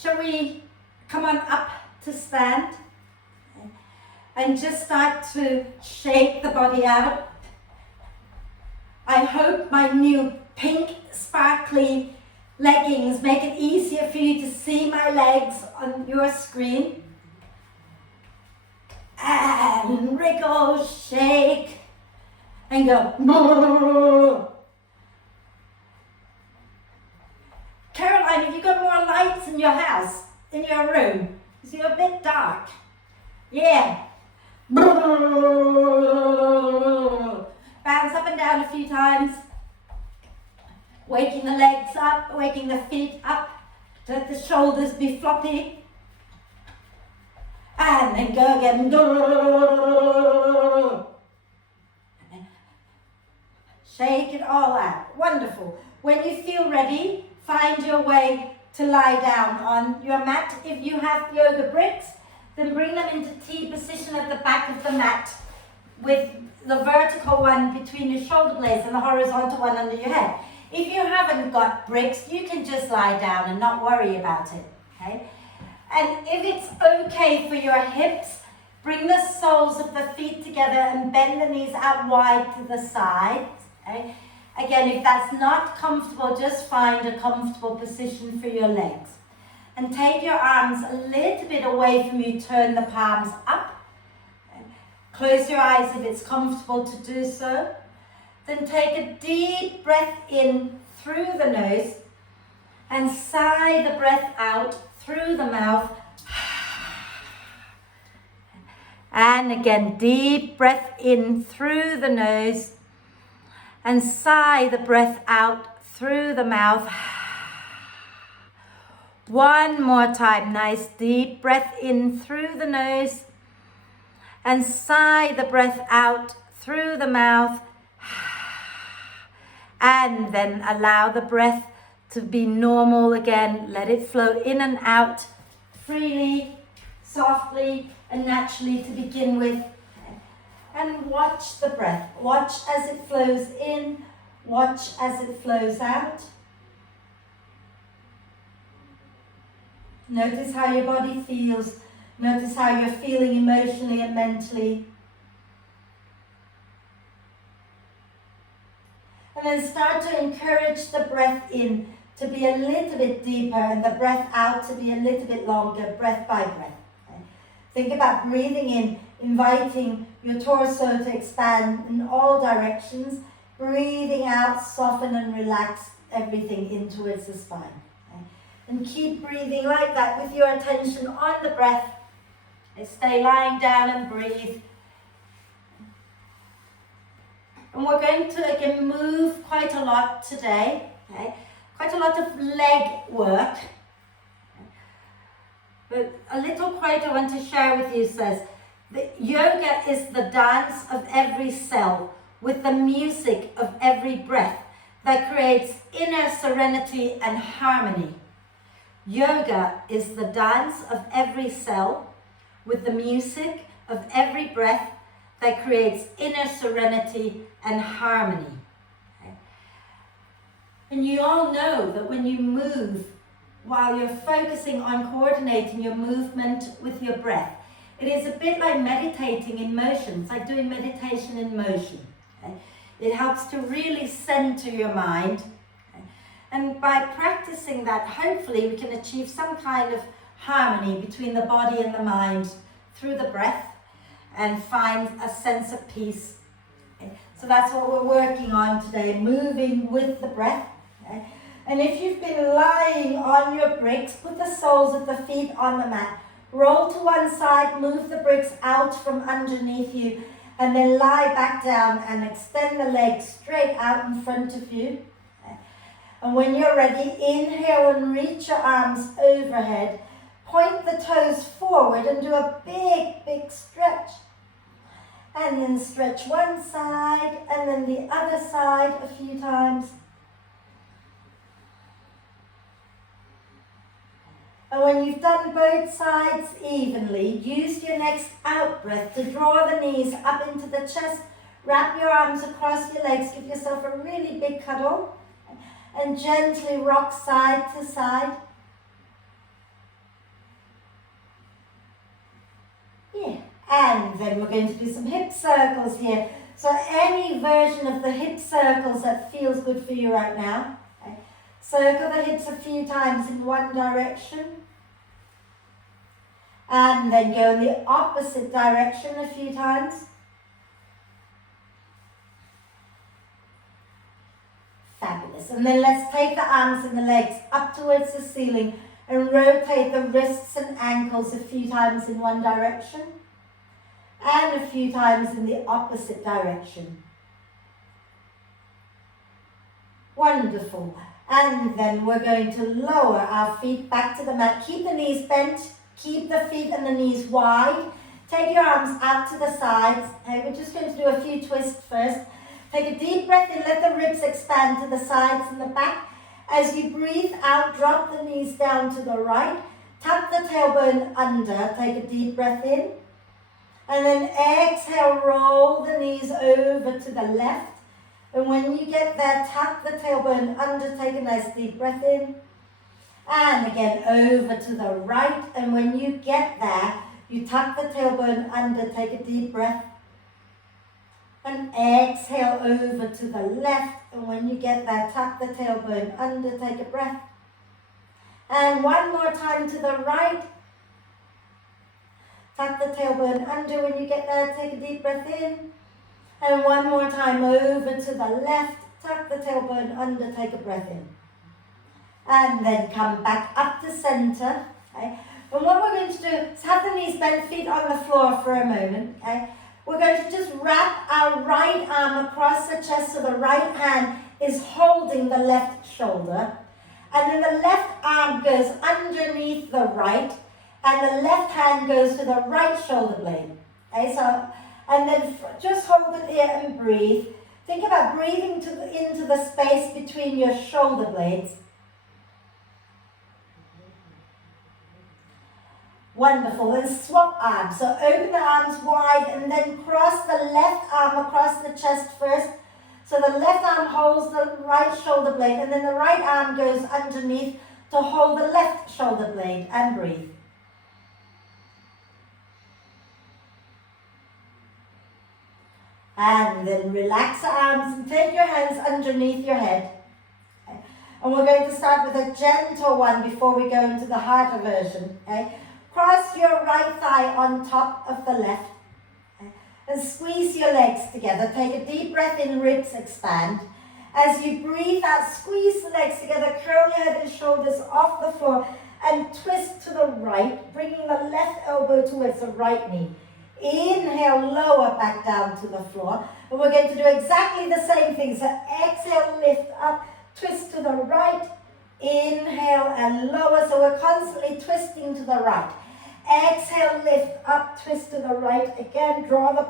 Shall we come on up to stand? And just start to shake the body out. I hope my new pink sparkly leggings make it easier for you to see my legs on your screen. And wriggle, shake, and go. Caroline, have you got more lights in your house, in your room? Because you're a bit dark. Yeah. Bounce up and down a few times. Waking the legs up, waking the feet up. Let the shoulders be floppy. And then go again. Shake it all out. Wonderful. When you feel ready, find your way to lie down on your mat. If you have yoga bricks, then bring them into T position at the back of the mat with the vertical one between your shoulder blades and the horizontal one under your head. If you haven't got bricks, you can just lie down and not worry about it, okay? And if it's okay for your hips, bring the soles of the feet together and bend the knees out wide to the sides, okay? Again, if that's not comfortable, just find a comfortable position for your legs. And take your arms a little bit away from you, turn the palms up. Close your eyes if it's comfortable to do so. Then take a deep breath in through the nose and sigh the breath out through the mouth. And again, deep breath in through the nose and sigh the breath out through the mouth. One more time, nice deep breath in through the nose and sigh the breath out through the mouth. And then allow the breath to be normal again. Let it flow in and out freely, softly, and naturally to begin with. And watch the breath. Watch as it flows in. Watch as it flows out. Notice how your body feels. Notice how you're feeling emotionally and mentally. And then start to encourage the breath in to be a little bit deeper and the breath out to be a little bit longer, breath by breath. Okay? Think about breathing in, inviting your torso to expand in all directions. Breathing out, soften and relax everything in towards the spine. Okay? And keep breathing like that with your attention on the breath. Stay lying down and breathe. And we're going to again move quite a lot today, okay? Quite a lot of leg work. But a little quote I want to share with you says that yoga is the dance of every cell with the music of every breath that creates inner serenity and harmony. Yoga is the dance of every cell with the music of every breath that creates inner serenity and harmony. Okay? And you all know that when you move, while you're focusing on coordinating your movement with your breath, it is a bit like meditating in motion. It's like doing meditation in motion. Okay? It helps to really center your mind. Okay? And by practicing that, hopefully we can achieve some kind of harmony between the body and the mind through the breath and find a sense of peace. Okay? So that's what we're working on today, moving with the breath. Okay? And if you've been lying on your bricks, put the soles of the feet on the mat. Roll to one side, move the bricks out from underneath you, and then lie back down and extend the legs straight out in front of you. Okay? And when you're ready, inhale and reach your arms overhead. Point the toes forward and do a big, big stretch. And then stretch one side and then the other side a few times. And when you've done both sides evenly, use your next out breath to draw the knees up into the chest. Wrap your arms across your legs, give yourself a really big cuddle. And gently rock side to side. And then we're going to do some hip circles here. So any version of the hip circles that feels good for you right now. Okay. Circle the hips a few times in one direction. And then go in the opposite direction a few times. Fabulous. And then let's take the arms and the legs up towards the ceiling and rotate the wrists and ankles a few times in one direction and a few times in the opposite direction. Wonderful. And then we're going to lower our feet back to the mat. Keep the knees bent. Keep the feet and the knees wide. Take your arms out to the sides. Okay, we're just going to do a few twists first. Take a deep breath in. Let the ribs expand to the sides and the back. As you breathe out, drop the knees down to the right. Tuck the tailbone under. Take a deep breath in. And then exhale, roll the knees over to the left. And when you get there, tuck the tailbone under. Take a nice deep breath in. And again, over to the right. And when you get there, you tuck the tailbone under. Take a deep breath. And exhale over to the left. And when you get there, tuck the tailbone under. Take a breath. And one more time to the right. Tuck the tailbone under. When you get there, take a deep breath in. And one more time over to the left. Tuck the tailbone under. Take a breath in. And then come back up to center. Okay? And what we're going to do is have the knees bent, feet on the floor for a moment. Okay? We're going to just wrap our right arm across the chest so the right hand is holding the left shoulder. And then the left arm goes underneath the right. And the left hand goes to the right shoulder blade. Okay, so, and then just hold it here and breathe. Think about breathing into the space between your shoulder blades. Wonderful. Then swap arms. So open the arms wide and then cross the left arm across the chest first. So the left arm holds the right shoulder blade and then the right arm goes underneath to hold the left shoulder blade and breathe. And then relax the arms and take your hands underneath your head. Okay. And we're going to start with a gentle one before we go into the harder version. Okay. Cross your right thigh on top of the left. Okay. And squeeze your legs together. Take a deep breath in, ribs expand. As you breathe out, squeeze the legs together, curl your head and shoulders off the floor and twist to the right, bringing the left elbow towards the right knee. Inhale, lower back down to the floor. And we're going to do exactly the same thing. So exhale, lift up, twist to the right. Inhale and lower. So we're constantly twisting to the right. Exhale, lift up, twist to the right. Again, draw the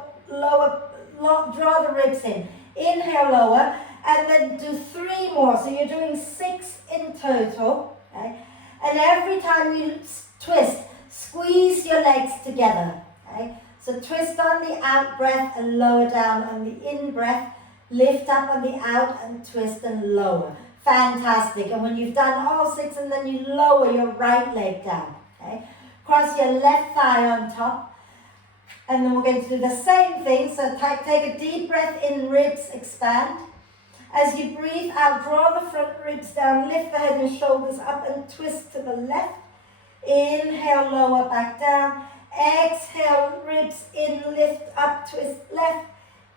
ribs in. Inhale, lower. And then do 3 more. So you're doing 6 in total. Okay? And every time you twist, squeeze your legs together. Okay? So twist on the out breath and lower down on the in breath. Lift up on the out and twist and lower. Fantastic. And when you've done all 6 and then you lower your right leg down. Okay? Cross your left thigh on top. And then we're going to do the same thing. So take a deep breath in, ribs expand. As you breathe out, draw the front ribs down, lift the head and shoulders up and twist to the left. Inhale, lower back down. Exhale, ribs in, lift up, twist left.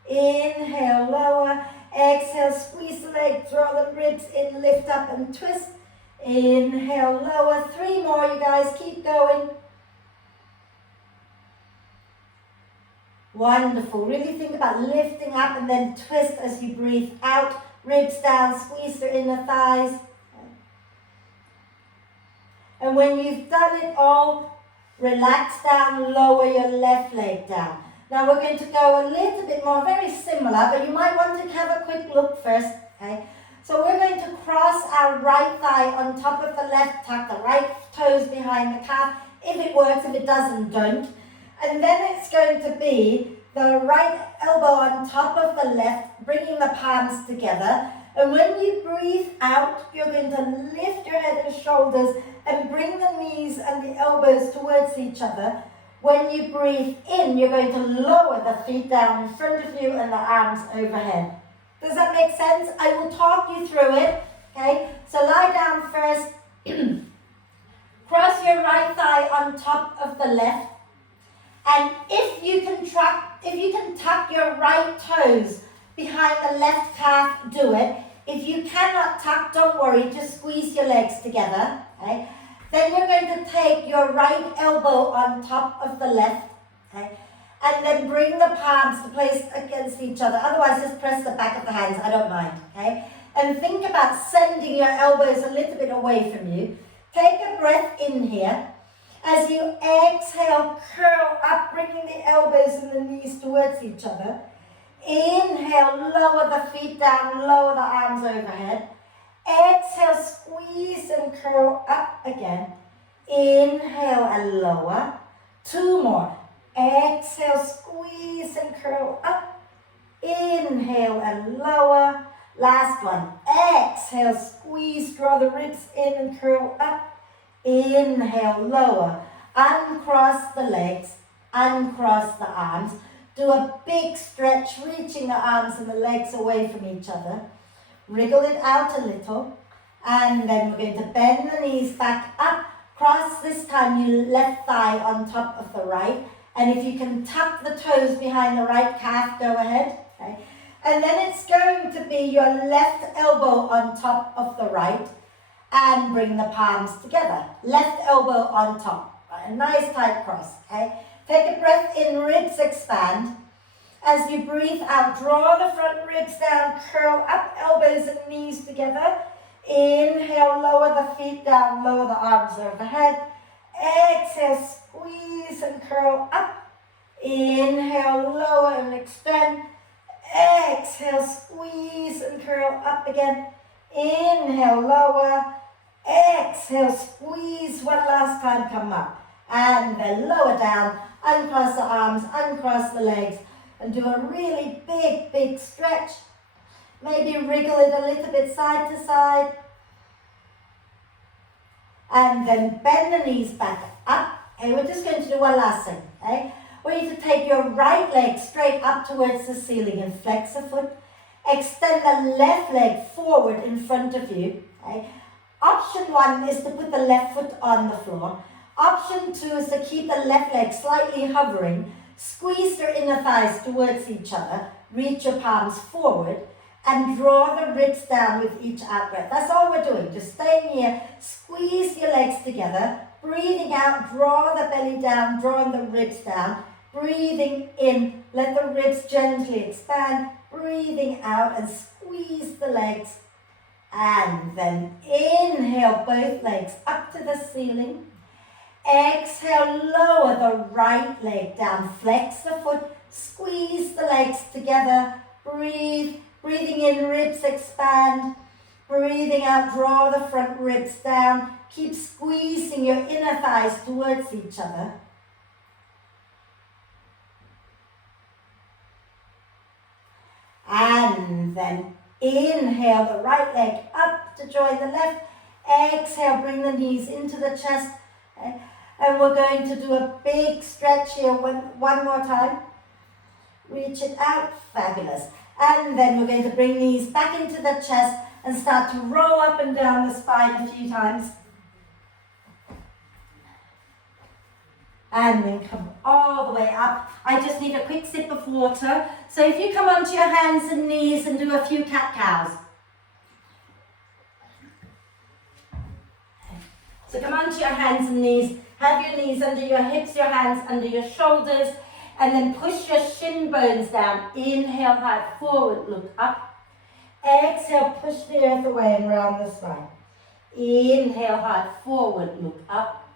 Inhale, lower. Exhale, squeeze the leg, draw the ribs in, lift up and twist. Inhale, lower. 3 more, you guys. Keep going. Wonderful. Really think about lifting up and then twist as you breathe out. Ribs down, squeeze the inner thighs. And when you've done it all, relax down, lower your left leg down. Now we're going to go a little bit more, very similar, but you might want to have a quick look first. Okay? So we're going to cross our right thigh on top of the left, tuck the right toes behind the calf. If it works, if it doesn't, don't. And then it's going to be the right elbow on top of the left, bringing the palms together. And when you breathe out, you're going to lift your head and shoulders and bring the knees and the elbows towards each other. When you breathe in, you're going to lower the feet down in front of you and the arms overhead. Does that make sense? I will talk you through it. Okay, so lie down first. Cross your right thigh on top of the left. And if you can tuck your right toes behind the left calf, do it. If you cannot tuck, don't worry, just squeeze your legs together. Okay? Then you're going to take your right elbow on top of the left. Okay? And then bring the palms to place against each other. Otherwise, just press the back of the hands, I don't mind. Okay? And think about sending your elbows a little bit away from you. Take a breath in here. As you exhale, curl up, bringing the elbows and the knees towards each other. Inhale, lower the feet down, lower the arms overhead. Exhale, squeeze and curl up again. Inhale and lower. 2 more. Exhale, squeeze and curl up. Inhale and lower. Last one. Exhale, squeeze, draw the ribs in and curl up. Inhale, lower. Uncross the legs, uncross the arms. Do a big stretch, reaching the arms and the legs away from each other. Wriggle it out a little. And then we're going to bend the knees back up. Cross this time your left thigh on top of the right. And if you can tuck the toes behind the right calf, go ahead. Okay. And then it's going to be your left elbow on top of the right. And bring the palms together. Left elbow on top. A nice tight cross. Okay. Take a breath in, ribs expand. As you breathe out, draw the front ribs down, curl up, elbows and knees together. Inhale, lower the feet down, lower the arms overhead. Exhale, squeeze and curl up. Inhale, lower and extend. Exhale, squeeze and curl up again. Inhale, lower. Exhale, squeeze one last time, come up. And then lower down, uncross the arms, uncross the legs, and do a really big stretch. Maybe wriggle it a little bit side to side. And then bend the knees back up. Okay, we're just going to do one last thing. Okay? We need to take your right leg straight up towards the ceiling and flex a foot. Extend the left leg forward in front of you. Okay? Option 1 is to put the left foot on the floor. Option 2 is to keep the left leg slightly hovering. Squeeze your inner thighs towards each other. Reach your palms forward. And draw the ribs down with each out breath. That's all we're doing. Just staying here. Squeeze your legs together. Breathing out, draw the belly down, drawing the ribs down. Breathing in, let the ribs gently expand. Breathing out and squeeze the legs. And then inhale both legs up to the ceiling. Exhale, lower the right leg down. Flex the foot. Squeeze the legs together. Breathe. Breathing in, ribs expand. Breathing out, draw the front ribs down. Keep squeezing your inner thighs towards each other. And then inhale the right leg up to join the left. Exhale, bring the knees into the chest. And we're going to do a big stretch here one more time. Reach it out. Fabulous. And then we're going to bring knees back into the chest and start to roll up and down the spine a few times. And then come all the way up. I just need a quick sip of water. So if you come onto your hands and knees and do a few cat-cows. So come onto your hands and knees. Have your knees under your hips, your hands under your shoulders. And then push your shin bones down. Inhale, heart forward, look up. Exhale, push the earth away and round the spine. Inhale, heart forward, look up.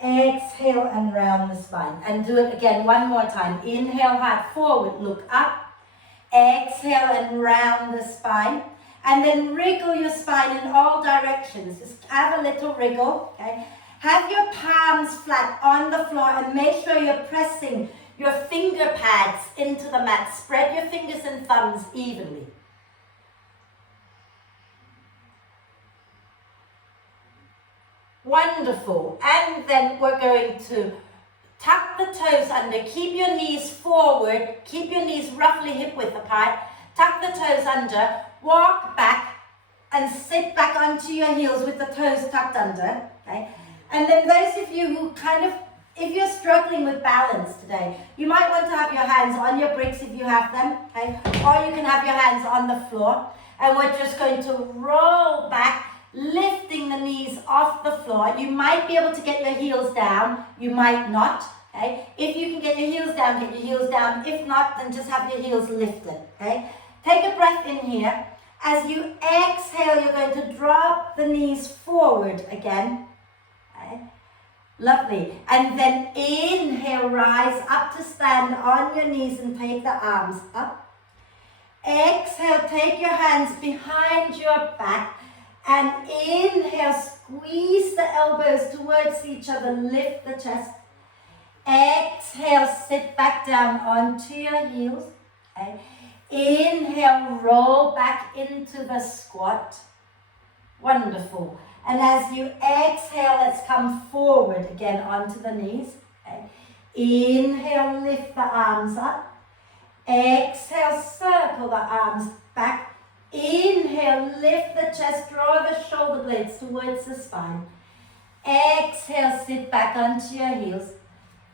Exhale and round the spine. And do it again one more time. Inhale, heart forward, look up. Exhale and round the spine. And then wriggle your spine in all directions. Just have a little wriggle. Okay? Have your palms flat on the floor and make sure you're pressing your finger pads into the mat. Spread your fingers and thumbs evenly. Wonderful. And then we're going to Tuck the toes under. Keep your knees forward. Keep your knees roughly hip width apart. Tuck the toes under. Walk back and sit back onto your heels with the toes tucked under. Okay? And then those of you who if you're struggling with balance today, you might want to have your hands on your bricks if you have them. Okay? Or you can have your hands on the floor. And we're just going to roll back, lifting the knees off the floor. You might be able to get your heels down. You might not. Okay? If you can get your heels down, get your heels down. If not, then just have your heels lifted. Okay? Take a breath in here. As you exhale, you're going to drop the knees forward again. Okay? Lovely. And then inhale, rise up to stand on your knees and take the arms up. Exhale, take your hands behind your back and inhale, squeeze the elbows towards each other, lift the chest. Exhale, sit back down onto your heels. Okay. Inhale, roll back into the squat. Wonderful. And as you exhale, let's come forward again onto the knees. Okay. Inhale, lift the arms up. Exhale, circle the arms back. Inhale, lift the chest, draw the shoulder blades towards the spine. Exhale, sit back onto your heels.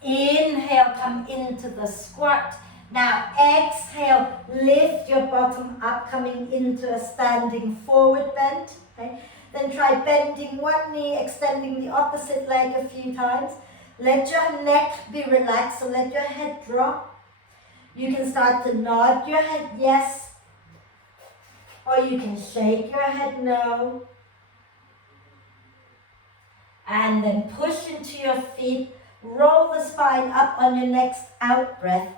Inhale, come into the squat. Now exhale, lift your bottom up, coming into a standing forward bend. Okay? Then try bending one knee, extending the opposite leg a few times. Let your neck be relaxed, so let your head drop. You can start to nod your head yes, or you can shake your head no. And then push into your feet, roll the spine up on your next out breath.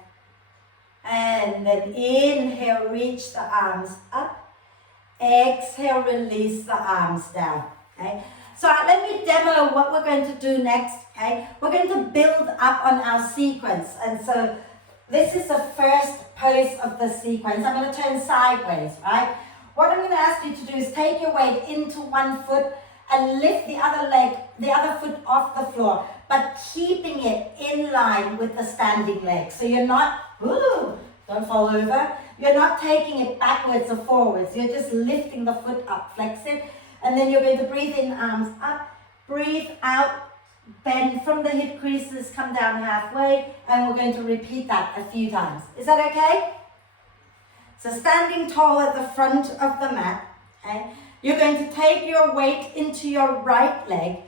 And then inhale, reach the arms up. Exhale, release the arms down. Okay? So let me demo what we're going to do next. Okay? We're going to build up on our sequence. And so this is the first pose of the sequence. I'm going to turn sideways, right? What I'm going to ask you to do is take your weight into one foot and lift the other foot off the floor, but keeping it in line with the standing leg. So you're not, don't fall over. You're not taking it backwards or forwards. You're just lifting the foot up, flex it. And then you're going to breathe in, arms up, breathe out, bend from the hip creases, come down halfway, and we're going to repeat that a few times. Is that okay? So standing tall at the front of the mat, okay? You're going to take your weight into your right leg.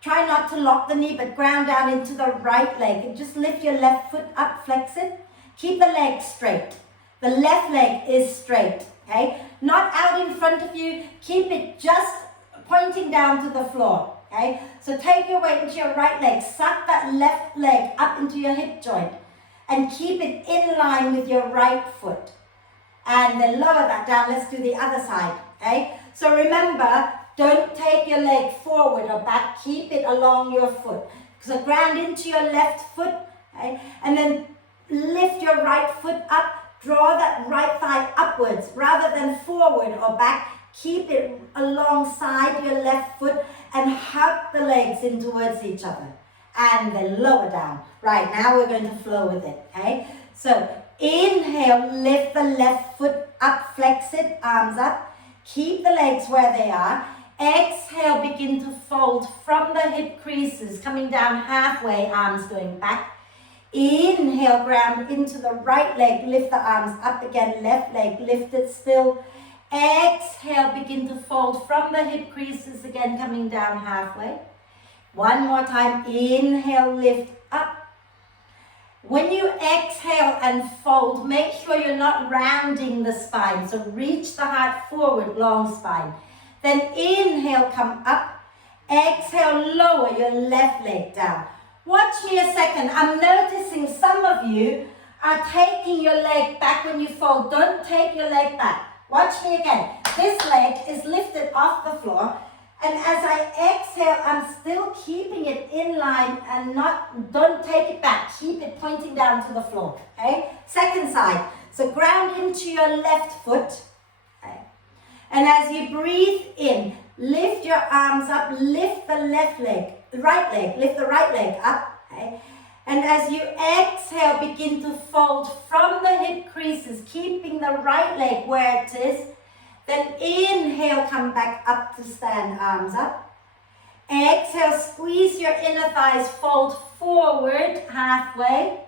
Try not to lock the knee, but ground down into the right leg. And just lift your left foot up, flex it. Keep the leg straight. The left leg is straight, okay? Not out in front of you. Keep it just pointing down to the floor, okay? So take your weight into your right leg. Suck that left leg up into your hip joint and keep it in line with your right foot. And then lower that down. Let's do the other side, okay? So remember, don't take your leg forward or back. Keep it along your foot. So ground into your left foot, okay? And then lift your right foot up. Draw that right thigh upwards rather than forward or back. Keep it alongside your left foot and hug the legs in towards each other. And then lower down. Right, now we're going to flow with it, okay? So inhale, lift the left foot up, flex it, arms up. Keep the legs where they are. Exhale, begin to fold from the hip creases, coming down halfway, arms going back. Inhale, ground into the right leg, lift the arms up again, left leg lifted still. Exhale, begin to fold from the hip creases again, coming down halfway. One more time, inhale, lift up. When you exhale and fold, make sure you're not rounding the spine, so reach the heart forward, long spine. Then inhale, come up. Exhale, lower your left leg down. Watch me a second. I'm noticing some of you are taking your leg back when you fold. Don't take your leg back. Watch me again. This leg is lifted off the floor. And as I exhale, I'm still keeping it in line and don't take it back. Keep it pointing down to the floor. Okay? Second side. So ground into your left foot. Okay? And as you breathe in, lift your arms up, lift the left leg. Right leg, lift the right leg up, okay? And as you exhale, begin to fold from the hip creases, keeping the right leg where it is. Then inhale, come back up to stand, arms up. Exhale, squeeze your inner thighs, fold forward halfway.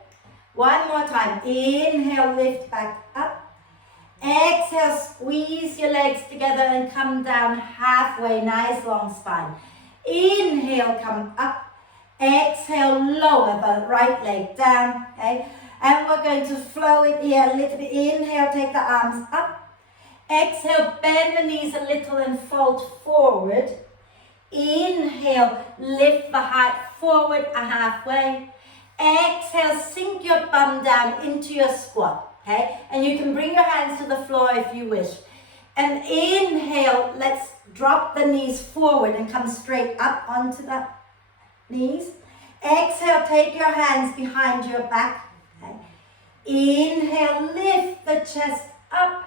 One more time. Inhale, lift back up. Exhale, squeeze your legs together and come down halfway. Nice long spine. Inhale, come up. Exhale, lower the right leg down. Okay? And we're going to flow it here a little bit. Inhale, take the arms up. Exhale, bend the knees a little and fold forward. Inhale, lift the heart forward a halfway. Exhale, sink your bum down into your squat. Okay? And you can bring your hands to the floor if you wish. And inhale, let's drop the knees forward and come straight up onto the knees. Exhale, take your hands behind your back. Okay? Inhale, lift the chest up.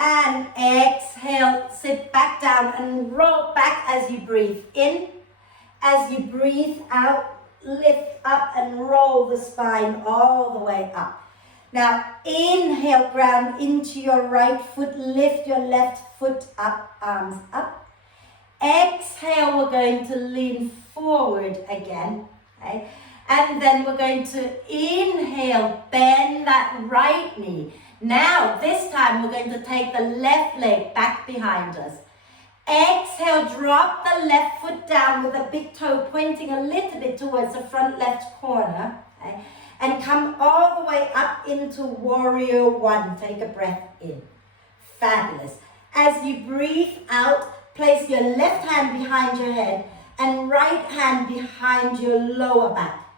And exhale, sit back down and roll back as you breathe in. As you breathe out, lift up and roll the spine all the way up. Now, inhale, ground into your right foot, lift your left foot up, arms up. Exhale, we're going to lean forward again. Okay? And then we're going to inhale, bend that right knee. Now, this time we're going to take the left leg back behind us. Exhale, drop the left foot down with the big toe pointing a little bit towards the front left corner. Okay? And come all the way up into warrior one. Take a breath in. Fabulous. As you breathe out, place your left hand behind your head and right hand behind your lower back.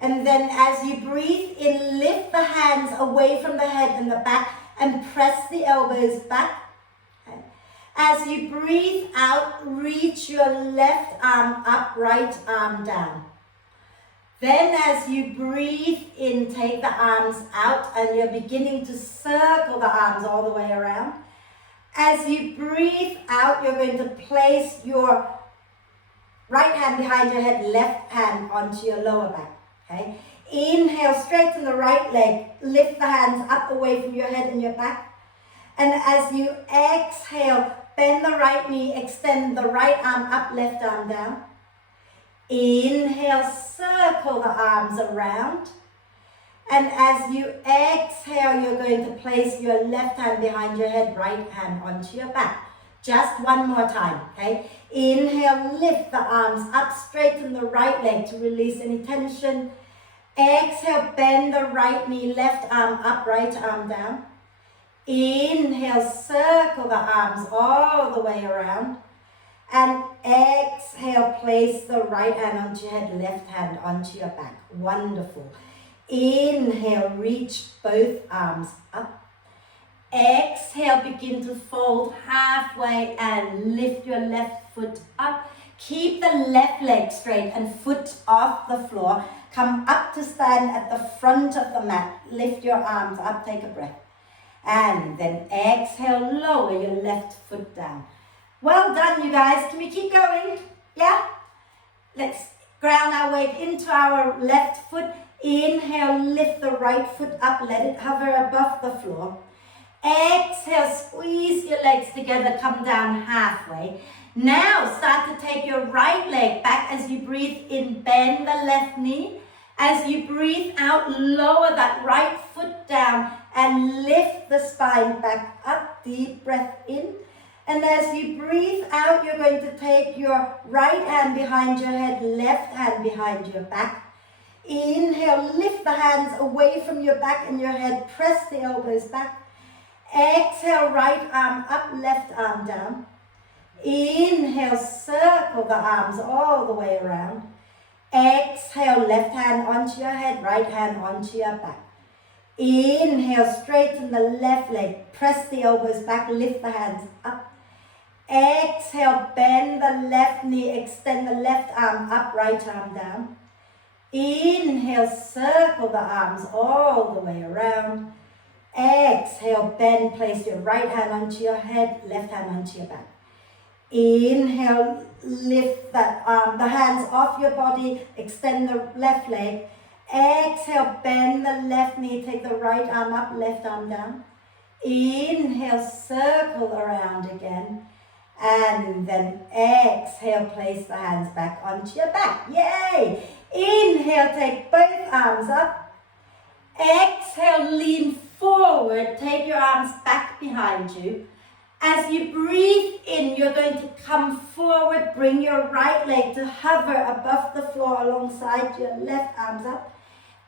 And then as you breathe in, lift the hands away from the head and the back and press the elbows back. Okay. As you breathe out, reach your left arm up, right arm down. Then as you breathe in, take the arms out and you're beginning to circle the arms all the way around. As you breathe out, you're going to place your right hand behind your head, left hand onto your lower back. Okay. Inhale, straighten the right leg, lift the hands up away from your head and your back. And as you exhale, bend the right knee, extend the right arm up, left arm down. Inhale, circle the arms around. And as you exhale, you're going to place your left hand behind your head, right hand onto your back. Just one more time, okay? Inhale, lift the arms up, straighten the right leg to release any tension. Exhale, bend the right knee, left arm up, right arm down. Inhale, circle the arms all the way around. And exhale, place the right hand onto your head, left hand onto your back. Wonderful. Inhale, reach both arms up. Exhale, begin to fold halfway and lift your left foot up. Keep the left leg straight and foot off the floor. Come up to stand at the front of the mat. Lift your arms up, take a breath. And then exhale, lower your left foot down. Well done, you guys. Can we keep going? Yeah? Let's ground our weight into our left foot. Inhale, lift the right foot up. Let it hover above the floor. Exhale, squeeze your legs together. Come down halfway. Now start to take your right leg back as you breathe in. Bend the left knee. As you breathe out, lower that right foot down and lift the spine back up. Deep breath in. And as you breathe out, you're going to take your right hand behind your head, left hand behind your back. Inhale, lift the hands away from your back and your head. Press the elbows back. Exhale, right arm up, left arm down. Inhale, circle the arms all the way around. Exhale, left hand onto your head, right hand onto your back. Inhale, straighten the left leg. Press the elbows back, lift the hands up. Exhale, bend the left knee, extend the left arm up, right arm down. Inhale, circle the arms all the way around. Exhale, bend, place your right hand onto your head, left hand onto your back. Inhale, lift that arm, the hands off your body, extend the left leg. Exhale, bend the left knee, take the right arm up, left arm down. Inhale, circle around again. And then exhale, place the hands back onto your back. Yay! Inhale, take both arms up. Exhale, lean forward, take your arms back behind you. As you breathe in, you're going to come forward, bring your right leg to hover above the floor alongside your left arms up.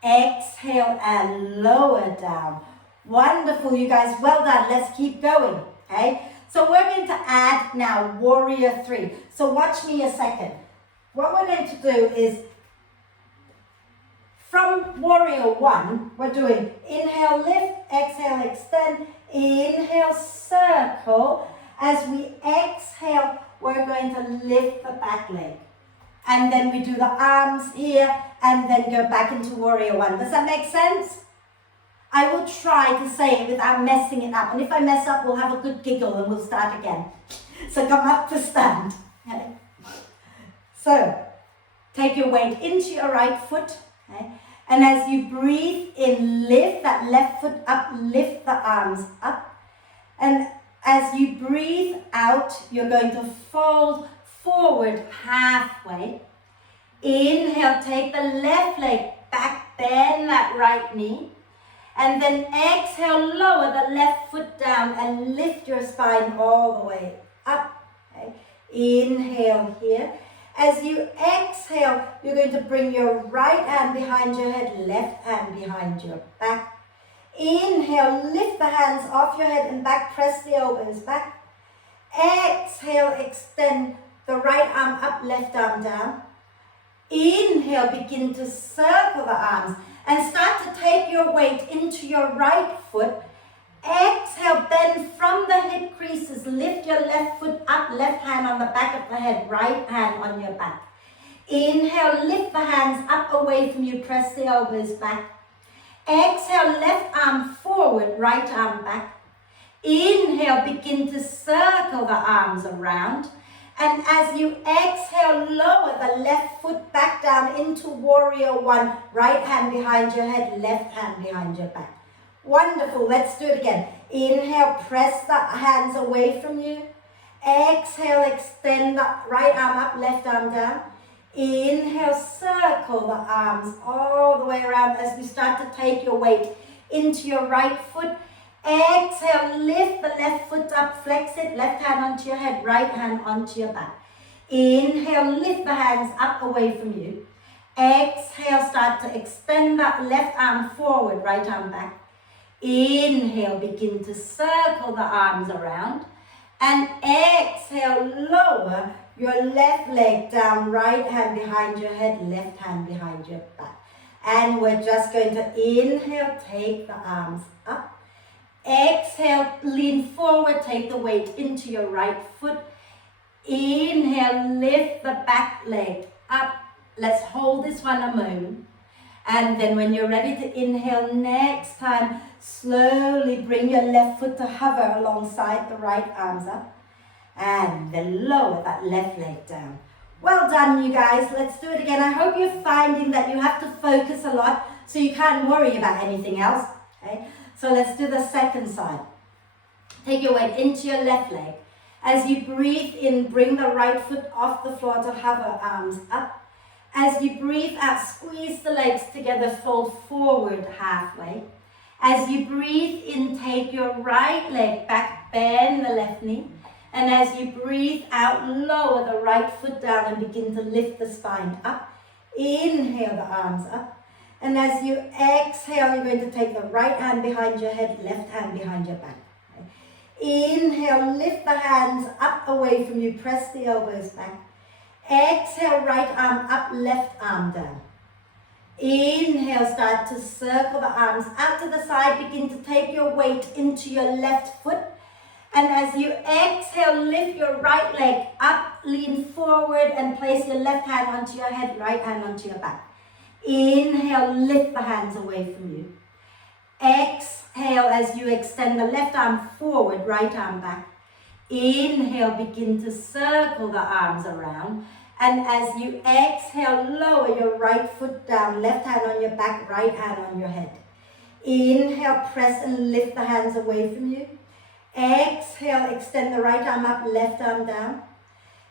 Exhale and lower down. Wonderful, you guys, well done. Let's keep going, okay? So we're going to add now Warrior 3. So watch me a second. What we're going to do is, from Warrior 1, we're doing inhale, lift, exhale, extend, inhale, circle. As we exhale, we're going to lift the back leg. And then we do the arms here and then go back into Warrior 1. Does that make sense? I will try to say it without messing it up. And if I mess up, we'll have a good giggle and we'll start again. So come up to stand. Okay. So take your weight into your right foot. Okay. And as you breathe in, lift that left foot up, lift the arms up. And as you breathe out, you're going to fold forward halfway. Inhale, take the left leg back, bend that right knee. And then exhale, lower the left foot down and lift your spine all the way up. Okay. Inhale here. As you exhale, you're going to bring your right hand behind your head, left hand behind your back. Inhale, lift the hands off your head and back, press the elbows back. Exhale, extend the right arm up, left arm down. Inhale, begin to circle the arms and start to take your weight into your right foot. Exhale, bend from the hip creases, lift your left foot up, left hand on the back of the head, right hand on your back. Inhale, lift the hands up away from you, press the elbows back. Exhale, left arm forward, right arm back. Inhale, begin to circle the arms around. And as you exhale, lower the left foot back down into Warrior 1, right hand behind your head, left hand behind your back. Wonderful, let's do it again. Inhale, press the hands away from you. Exhale, extend the right arm up, left arm down. Inhale, circle the arms all the way around as we start to take your weight into your right foot. Exhale, lift the left foot up, flex it, left hand onto your head, right hand onto your back. Inhale, lift the hands up away from you. Exhale, start to extend that left arm forward, right arm back. Inhale, begin to circle the arms around. And exhale, lower your left leg down, right hand behind your head, left hand behind your back. And we're just going to inhale, take the arms up. Exhale, lean forward, take the weight into your right foot. Inhale, lift the back leg up. Let's hold this one a moment. And then when you're ready to inhale next time, slowly bring your left foot to hover alongside the right arms up. And then lower that left leg down. Well done, you guys. Let's do it again. I hope you're finding that you have to focus a lot so you can't worry about anything else. Okay? So let's do the second side. Take your weight into your left leg. As you breathe in, bring the right foot off the floor to hover, arms up. As you breathe out, squeeze the legs together, fold forward halfway. As you breathe in, take your right leg back, bend the left knee. And as you breathe out, lower the right foot down and begin to lift the spine up. Inhale the arms up. And as you exhale, you're going to take the right hand behind your head, left hand behind your back. Okay. Inhale, lift the hands up away from you, press the elbows back. Exhale, right arm up, left arm down. Inhale, start to circle the arms out to the side. Begin to take your weight into your left foot. And as you exhale, lift your right leg up, lean forward and place your left hand onto your head, right hand onto your back. Inhale, lift the hands away from you. Exhale as you extend the left arm forward, right arm back. Inhale, begin to circle the arms around. And as you exhale, lower your right foot down, left hand on your back, right hand on your head. Inhale, press and lift the hands away from you. Exhale, extend the right arm up, left arm down.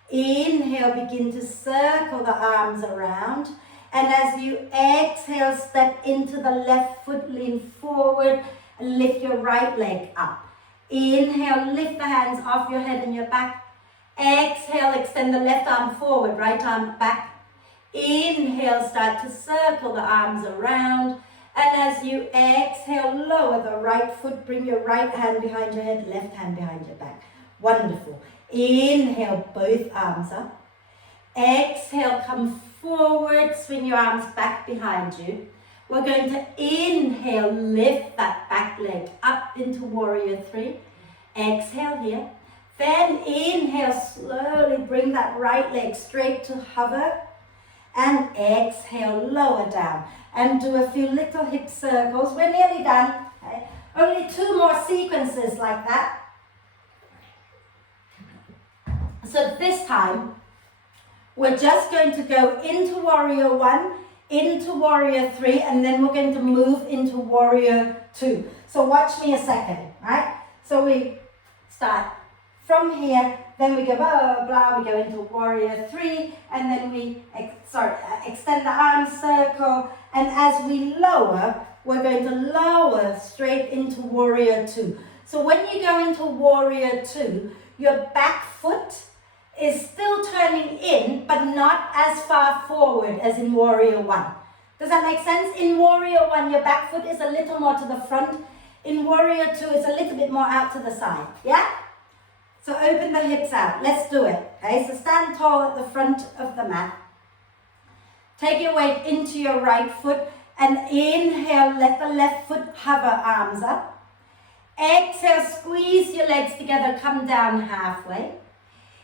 Inhale, begin to circle the arms around. And as you exhale, step into the left foot, lean forward, and lift your right leg up. Inhale, lift the hands off your head and your back. Exhale, extend the left arm forward, right arm back. Inhale, start to circle the arms around. And as you exhale, lower the right foot, bring your right hand behind your head, left hand behind your back. Wonderful. Inhale, both arms up. Exhale, come forward, swing your arms back behind you. We're going to inhale, lift that back leg up into warrior three. Exhale here. Then inhale, slowly bring that right leg straight to hover. And exhale, lower down. And do a few little hip circles. We're nearly done. Okay? Only 2 more sequences like that. So this time, we're just going to go into warrior one, into warrior three, and then we're going to move into warrior two. So watch me a second, right? So we start from here, then we go blah, blah, blah, we go into warrior three, and then we extend the arm circle, and as we lower, we're going to lower straight into warrior two. So when you go into warrior two, your back foot is still turning in, but not as far forward as in warrior one. Does that make sense? In warrior one, your back foot is a little more to the front. In warrior two, it's a little bit more out to the side. Yeah? So open the hips out. Let's do it. Okay, so stand tall at the front of the mat. Take your weight into your right foot and inhale, let the left foot hover, arms up. Exhale, squeeze your legs together, come down halfway.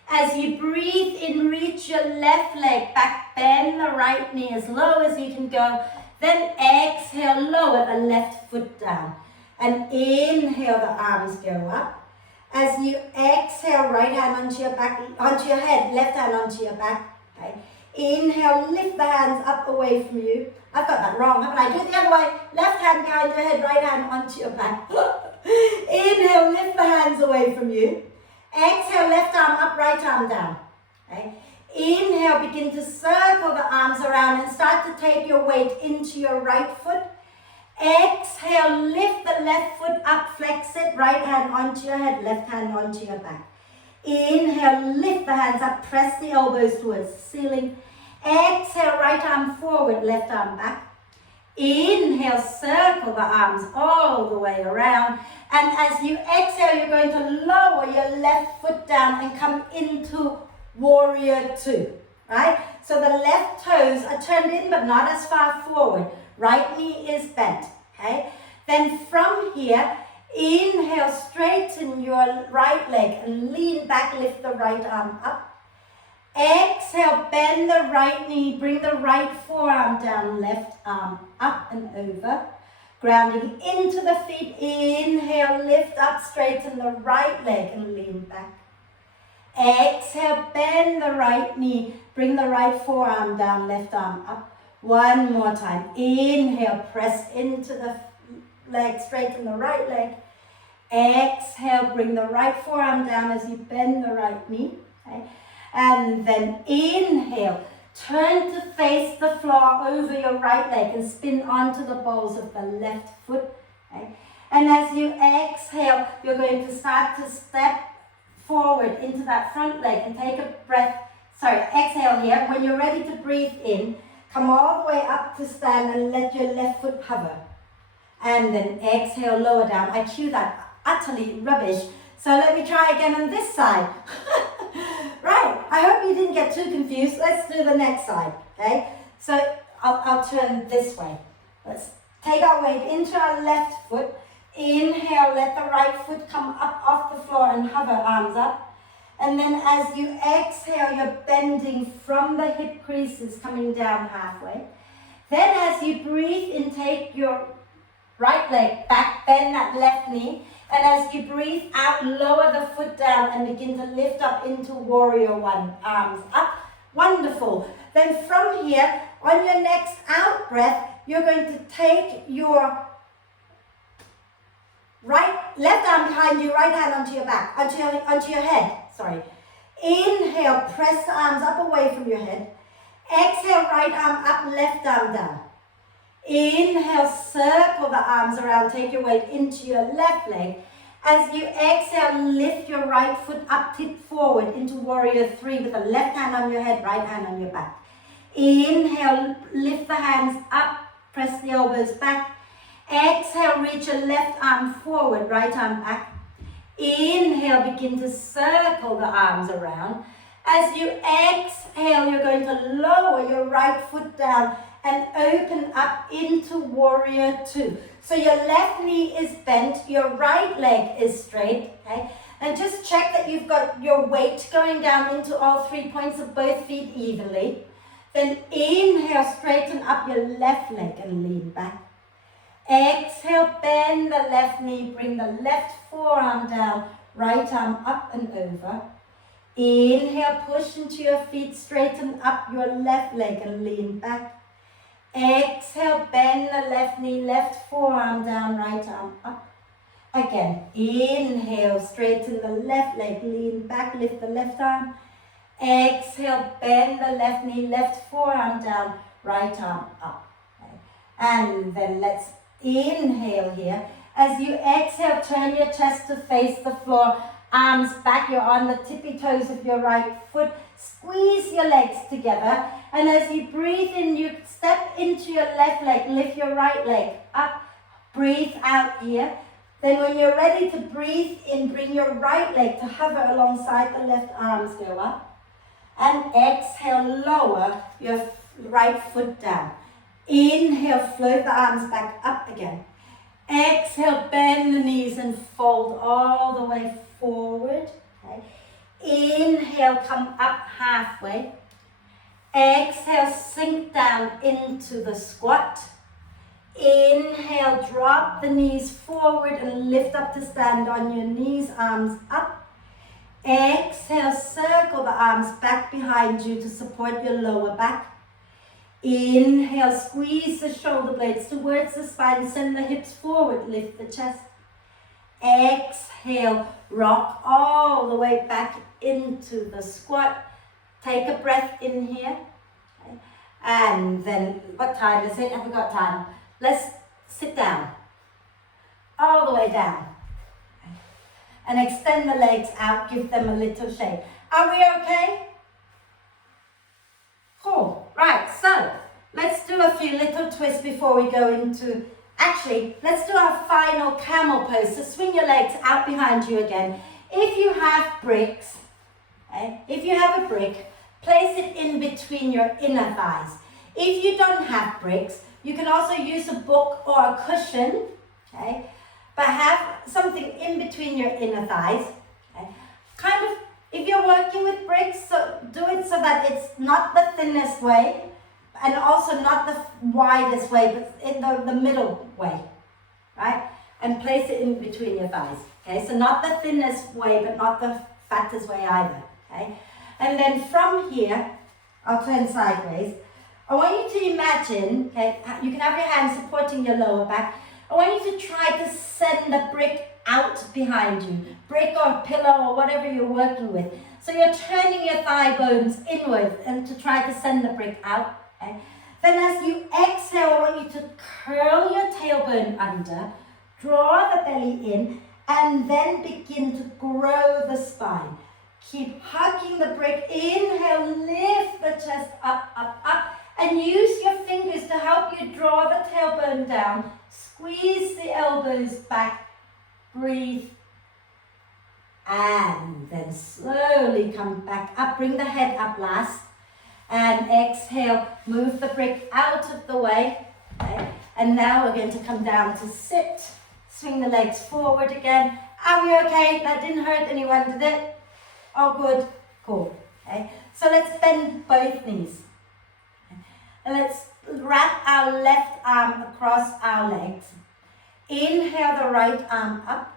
As you breathe in, reach your left leg back, bend the right knee as low as you can go. Then exhale, lower the left foot down. And inhale, the arms go up. As you exhale, right hand onto your back, onto your head, left hand onto your back. Okay. Inhale, lift the hands up away from you. I've got that wrong, haven't I? Do it the other way. Left hand behind your head, right hand onto your back. Inhale, lift the hands away from you. Exhale, left arm up, right arm down. Okay. Inhale, begin to circle the arms around and start to take your weight into your right foot. Exhale, lift the left foot up, flex it, right hand onto your head, left hand onto your back. Inhale, lift the hands up, press the elbows towards the ceiling. Exhale, right arm forward, left arm back. Inhale, circle the arms all the way around. And as you exhale, you're going to lower your left foot down and come into warrior two, right? So the left toes are turned in, but not as far forward. Right knee is bent, okay? Then from here, inhale, straighten your right leg and lean back, lift the right arm up. Exhale, bend the right knee, bring the right forearm down, left arm up and over. Grounding into the feet, inhale, lift up, straighten the right leg and lean back. Exhale, bend the right knee, bring the right forearm down, left arm up. One more time. Inhale, press into the leg, straighten the right leg. Exhale, bring the right forearm down as you bend the right knee. Okay? And then inhale, turn to face the floor over your right leg and spin onto the balls of the left foot. Okay? And as you exhale, you're going to start to step forward into that front leg and take a breath. Exhale here. When you're ready to breathe in, come all the way up to stand and let your left foot hover. And then exhale, lower down. I cue that utterly rubbish. So let me try again on this side. Right, I hope you didn't get too confused. Let's do the next side, okay? So I'll turn this way. Let's take our weight into our left foot. Inhale, let the right foot come up off the floor and hover, arms up. And then as you exhale, you're bending from the hip creases, coming down halfway. Then as you breathe in, take your right leg back, bend that left knee. And as you breathe out, lower the foot down and begin to lift up into warrior one. Arms up. Wonderful. Then from here, on your next out breath, you're going to take your left arm behind you, right hand onto your back, onto your head. Sorry. Inhale, press the arms up away from your head. Exhale, right arm up, left arm down. Inhale, circle the arms around, take your weight into your left leg. As you exhale, lift your right foot up, tip forward into warrior three with the left hand on your head, right hand on your back. Inhale, lift the hands up, press the elbows back. Exhale, reach your left arm forward, right arm back. Inhale, begin to circle the arms around. As you exhale, you're going to lower your right foot down and open up into warrior two. So your left knee is bent, your right leg is straight, okay? And just check that you've got your weight going down into all 3 points of both feet evenly. Then inhale, straighten up your left leg and lean back. Exhale, bend the left knee, bring the left forearm down, right arm up and over. Inhale, push into your feet, straighten up your left leg and lean back. Exhale, bend the left knee, left forearm down, right arm up. Again, inhale, straighten the left leg, lean back, lift the left arm. Exhale, bend the left knee, left forearm down, right arm up. Okay. And then let's inhale here. As you exhale, turn your chest to face the floor. Arms back, you're on the tippy toes of your right foot. Squeeze your legs together. And as you breathe in, you step into your left leg. Lift your right leg up. Breathe out here. Then when you're ready to breathe in, bring your right leg to hover alongside the left arms. Go up. And exhale, lower your right foot down. Inhale, float the arms back up again. Exhale, bend the knees and fold all the way forward. Okay. Inhale, come up halfway. Exhale, sink down into the squat. Inhale, drop the knees forward and lift up to stand on your knees, arms up. Exhale, circle the arms back behind you to support your lower back. Inhale, squeeze the shoulder blades towards the spine, send the hips forward, lift the chest. Exhale, rock all the way back into the squat. Take a breath in here. Okay. And then, what time is it? I forgot time. Let's sit down. All the way down. Okay. And extend the legs out, give them a little shake. Are we okay? Cool. Right, so let's do a few little twists before we go into, actually, let's do our final camel pose. So swing your legs out behind you again. If you have bricks, okay, if you have a brick, place it in between your inner thighs. If you don't have bricks, you can also use a book or a cushion, okay, but have something in between your inner thighs. Okay. Kind of, if you're working with bricks, so do it so that it's not the thinnest way and also not the widest way, but in the middle way, right? And place it in between your thighs, okay? So not the thinnest way, but not the fattest way either, okay? And then from here, I'll turn sideways. I want you to imagine, okay, you can have your hands supporting your lower back. I want you to try to send the brick out behind you, brick or pillow or whatever you're working with. So you're turning your thigh bones inward and to try to send the brick out. Okay. Then as you exhale, I want you to curl your tailbone under, draw the belly in, and then begin to grow the spine. Keep hugging the brick. Inhale, lift the chest up, up, up, and use your fingers to help you draw the tailbone down. Squeeze the elbows back. Breathe. And then slowly come back up. Bring the head up last. And exhale, move the brick out of the way. Okay. And now we're going to come down to sit. Swing the legs forward again. Are we okay? That didn't hurt anyone, did it? Oh, good. Cool. Okay. So let's bend both knees. Okay. And let's wrap our left arm across our legs. Inhale the right arm up.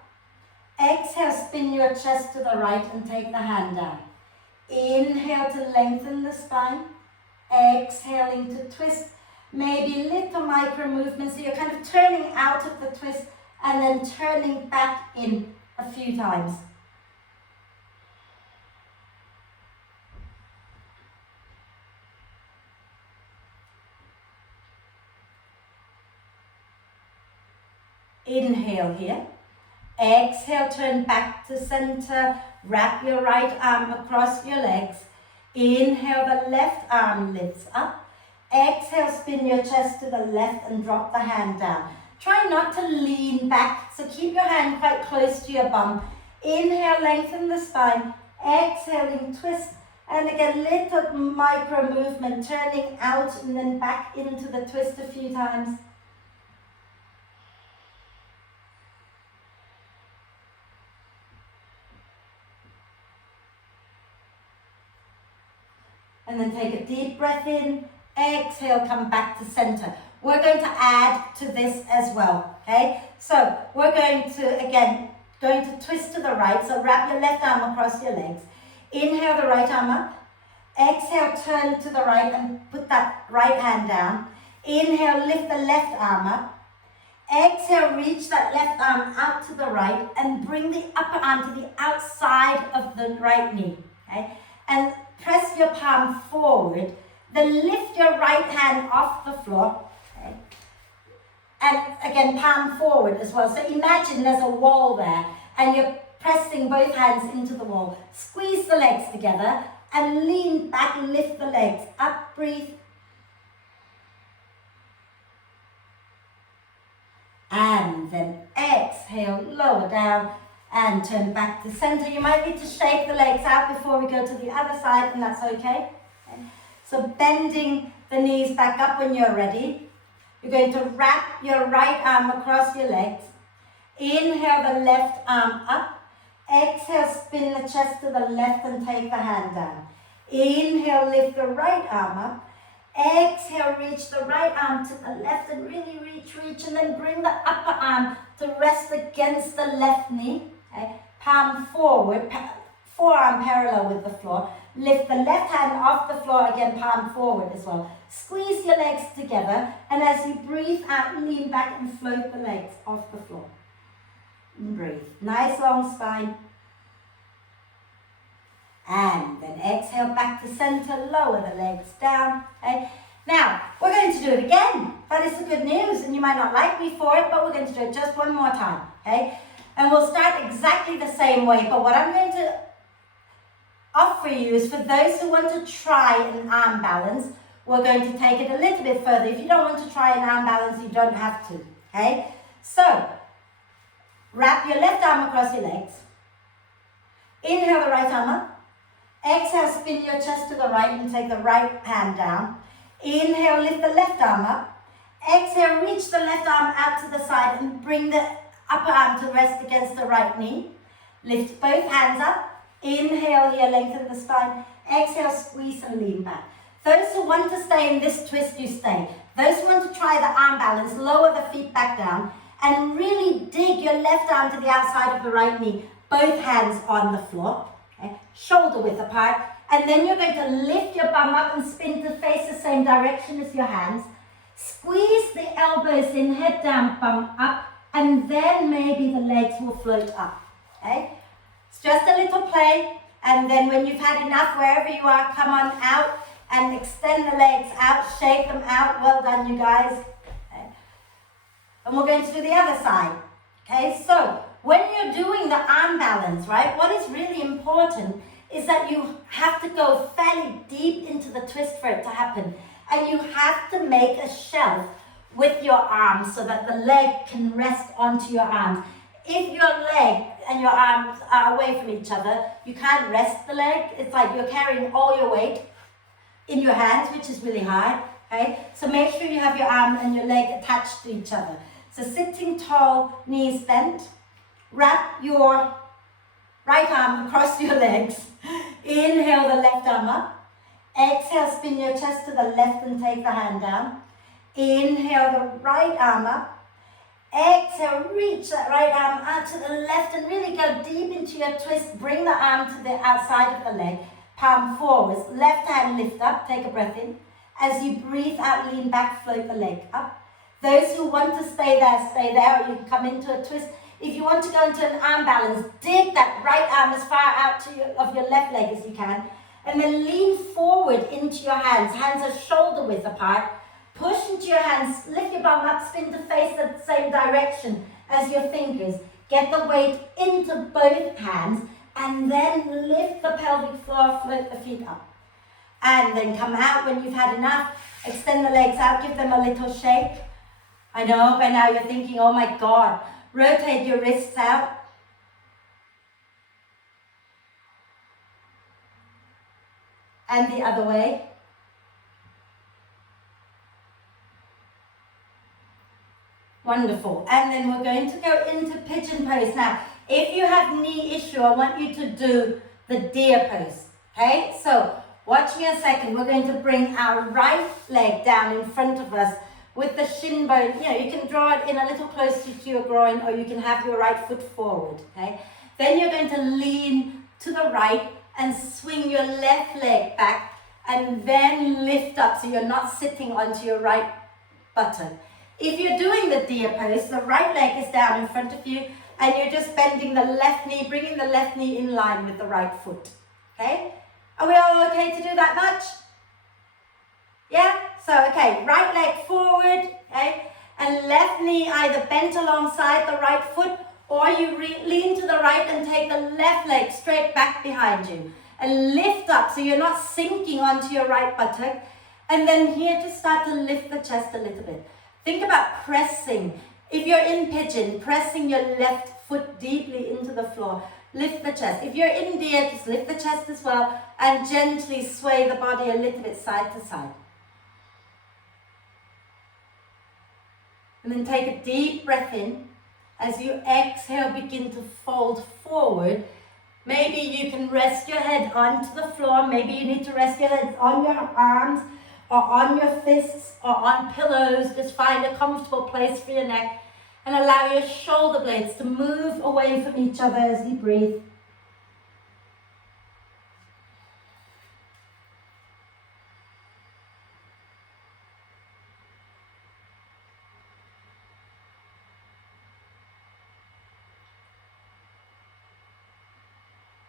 Exhale, spin your chest to the right and take the hand down. Inhale to lengthen the spine. Exhaling to twist. Maybe little micro movements, so you're kind of turning out of the twist and then turning back in a few times. Inhale here. Exhale, turn back to center. Wrap your right arm across your legs. Inhale, the left arm lifts up. Exhale, spin your chest to the left and drop the hand down. Try not to lean back, so keep your hand quite close to your bum. Inhale, lengthen the spine. Exhaling, twist. And again, little micro movement, turning out and then back into the twist a few times. And then take a deep breath in, exhale, come back to center. We're going to add to this as well, okay? So we're going to, again, twist to the right. So wrap your left arm across your legs. Inhale the right arm up. Exhale, turn to the right and put that right hand down. Inhale, lift the left arm up. Exhale, reach that left arm out to the right and bring the upper arm to the outside of the right knee, okay? And press your palm forward, then lift your right hand off the floor, okay? And again, palm forward as well. So imagine there's a wall there and you're pressing both hands into the wall. Squeeze the legs together and lean back, lift the legs up, breathe. And then exhale, lower down. And turn back to center. You might need to shake the legs out before we go to the other side, and that's okay. So bending the knees back up when you're ready. You're going to wrap your right arm across your legs. Inhale the left arm up. Exhale, spin the chest to the left and take the hand down. Inhale, lift the right arm up. Exhale, reach the right arm to the left and really reach, and then bring the upper arm to rest against the left knee. Okay. Palm forward, forearm parallel with the floor. Lift the left hand off the floor, again palm forward as well. Squeeze your legs together, and as you breathe out, lean back and float the legs off the floor. And breathe. Nice long spine. And then exhale back to center, lower the legs down. Okay. Now, we're going to do it again. That is the good news, and you might not like me for it, but we're going to do it just one more time. Okay. And we'll start exactly the same way, but what I'm going to offer you is for those who want to try an arm balance, we're going to take it a little bit further. If you don't want to try an arm balance, you don't have to, okay? So, wrap your left arm across your legs. Inhale the right arm up. Exhale, spin your chest to the right and take the right hand down. Inhale, lift the left arm up. Exhale, reach the left arm out to the side and bring the upper arm to rest against the right knee. Lift both hands up. Inhale here, lengthen the spine. Exhale, squeeze and lean back. Those who want to stay in this twist, you stay. Those who want to try the arm balance, lower the feet back down and really dig your left arm to the outside of the right knee. Both hands on the floor, okay? Shoulder width apart. And then you're going to lift your bum up and spin to face the same direction as your hands. Squeeze the elbows in, head down, bum up. And then maybe the legs will float up, okay? It's just a little play, and then when you've had enough, wherever you are, come on out and extend the legs out, shake them out. Well done, you guys. Okay. And we're going to do the other side, okay? So when you're doing the arm balance, right, what is really important is that you have to go fairly deep into the twist for it to happen, and you have to make a shelf with your arms so that the leg can rest onto your arms. If your leg and your arms are away from each other, you can't rest the leg. It's like you're carrying all your weight in your hands, which is really hard, okay? So make sure you have your arm and your leg attached to each other. So sitting tall, knees bent, wrap your right arm across your legs. Inhale the left arm up. Exhale, spin your chest to the left and take the hand down. Inhale the right arm up. Exhale, reach that right arm out to the left and really go deep into your twist. Bring the arm to the outside of the leg, palm forwards. Left hand lift up, take a breath in. As you breathe out, lean back, float the leg up. Those who want to stay there, or you can come into a twist. If you want to go into an arm balance, dig that right arm as far out of your left leg as you can. And then lean forward into your hands. Hands are shoulder width apart. Push into your hands, lift your bum up, spin to face the same direction as your fingers. Get the weight into both hands and then lift the pelvic floor, float the feet up. And then come out when you've had enough. Extend the legs out, give them a little shake. I know by now you're thinking, oh my God. Rotate your wrists out. And the other way. Wonderful. And then we're going to go into pigeon pose. Now, if you have knee issue, I want you to do the deer pose. Okay? So, watch me a second. We're going to bring our right leg down in front of us with the shin bone. You know, you can draw it in a little closer to your groin, or you can have your right foot forward. Okay? Then you're going to lean to the right and swing your left leg back and then lift up so you're not sitting onto your right buttock. If you're doing the deer pose, the right leg is down in front of you and you're just bending the left knee, bringing the left knee in line with the right foot. Okay? Are we all okay to do that much? Yeah? So, okay, right leg forward, okay? And left knee either bent alongside the right foot, or you lean to the right and take the left leg straight back behind you. And lift up so you're not sinking onto your right buttock. And then here to start to lift the chest a little bit. Think about pressing. If you're in pigeon, pressing your left foot deeply into the floor. Lift the chest. If you're in deer, just lift the chest as well and gently sway the body a little bit side to side. And then take a deep breath in. As you exhale, begin to fold forward. Maybe you can rest your head onto the floor. Maybe you need to rest your head on your arms or on your fists or on pillows. Just find a comfortable place for your neck and allow your shoulder blades to move away from each other as you breathe.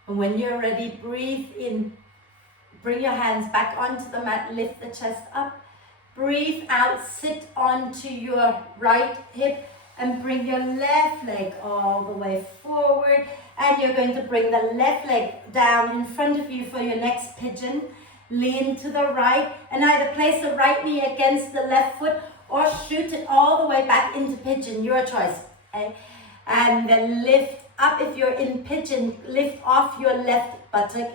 And when you're ready, breathe in. Bring your hands back onto the mat, lift the chest up. Breathe out, sit onto your right hip and bring your left leg all the way forward. And you're going to bring the left leg down in front of you for your next pigeon. Lean to the right and either place the right knee against the left foot or shoot it all the way back into pigeon, your choice. Okay? And then lift up. If you're in pigeon, lift off your left buttock.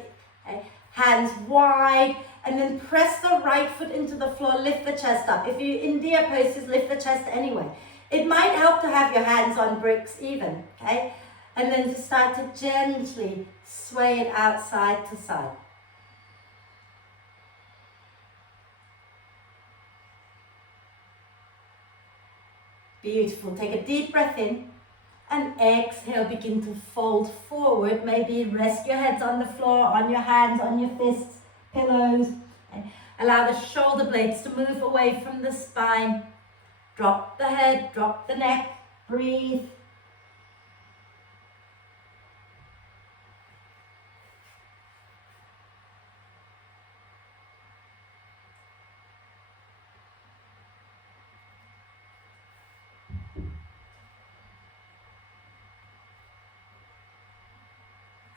Okay? Hands wide, and then press the right foot into the floor, lift the chest up. If you're in deer poses, lift the chest anyway. It might help to have your hands on bricks even, okay? And then to start to gently sway it out side to side. Beautiful. Take a deep breath in. And exhale, begin to fold forward. Maybe rest your heads on the floor, on your hands, on your fists, pillows. Okay. Allow the shoulder blades to move away from the spine. Drop the head, drop the neck, breathe.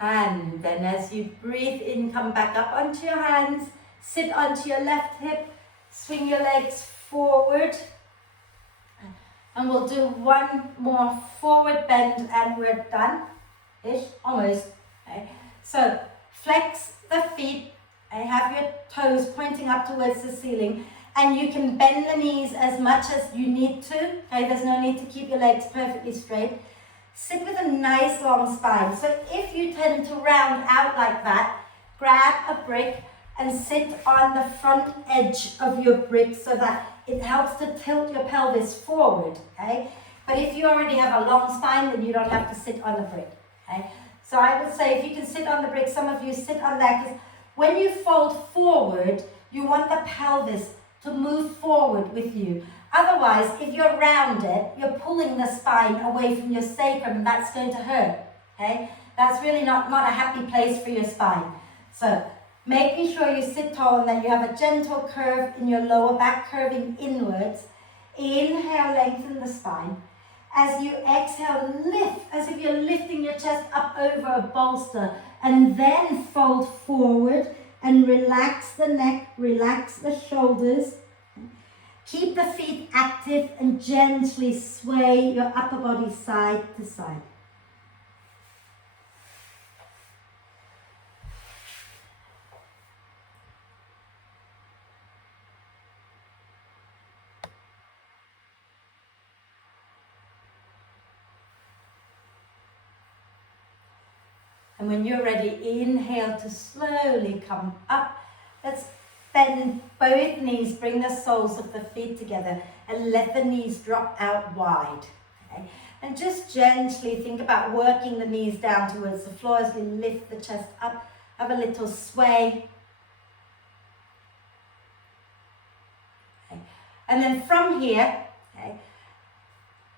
And then as you breathe in, come back up onto your hands, sit onto your left hip, swing your legs forward. And we'll do one more forward bend and we're done-ish, almost. Okay. So flex the feet and have your toes pointing up towards the ceiling. And you can bend the knees as much as you need to. Okay. There's no need to keep your legs perfectly straight. Sit with a nice long spine. So if you tend to round out like that, grab a brick and sit on the front edge of your brick so that it helps to tilt your pelvis forward, okay? But if you already have a long spine, then you don't have to sit on the brick. Okay? So I would say if you can sit on the brick, some of you sit on that, because when you fold forward, you want the pelvis to move forward with you. Otherwise, if you're rounded, you're pulling the spine away from your sacrum, and that's going to hurt. Okay? That's really not a happy place for your spine. So making sure you sit tall and that you have a gentle curve in your lower back, curving inwards. Inhale, lengthen the spine. As you exhale, lift, as if you're lifting your chest up over a bolster, and then fold forward and relax the neck, relax the shoulders. Keep the feet active and gently sway your upper body side to side. And when you're ready, inhale to slowly come up. Let's bend both knees, bring the soles of the feet together and let the knees drop out wide. Okay? And just gently think about working the knees down towards the floor as you lift the chest up. Have a little sway. Okay? And then from here, okay,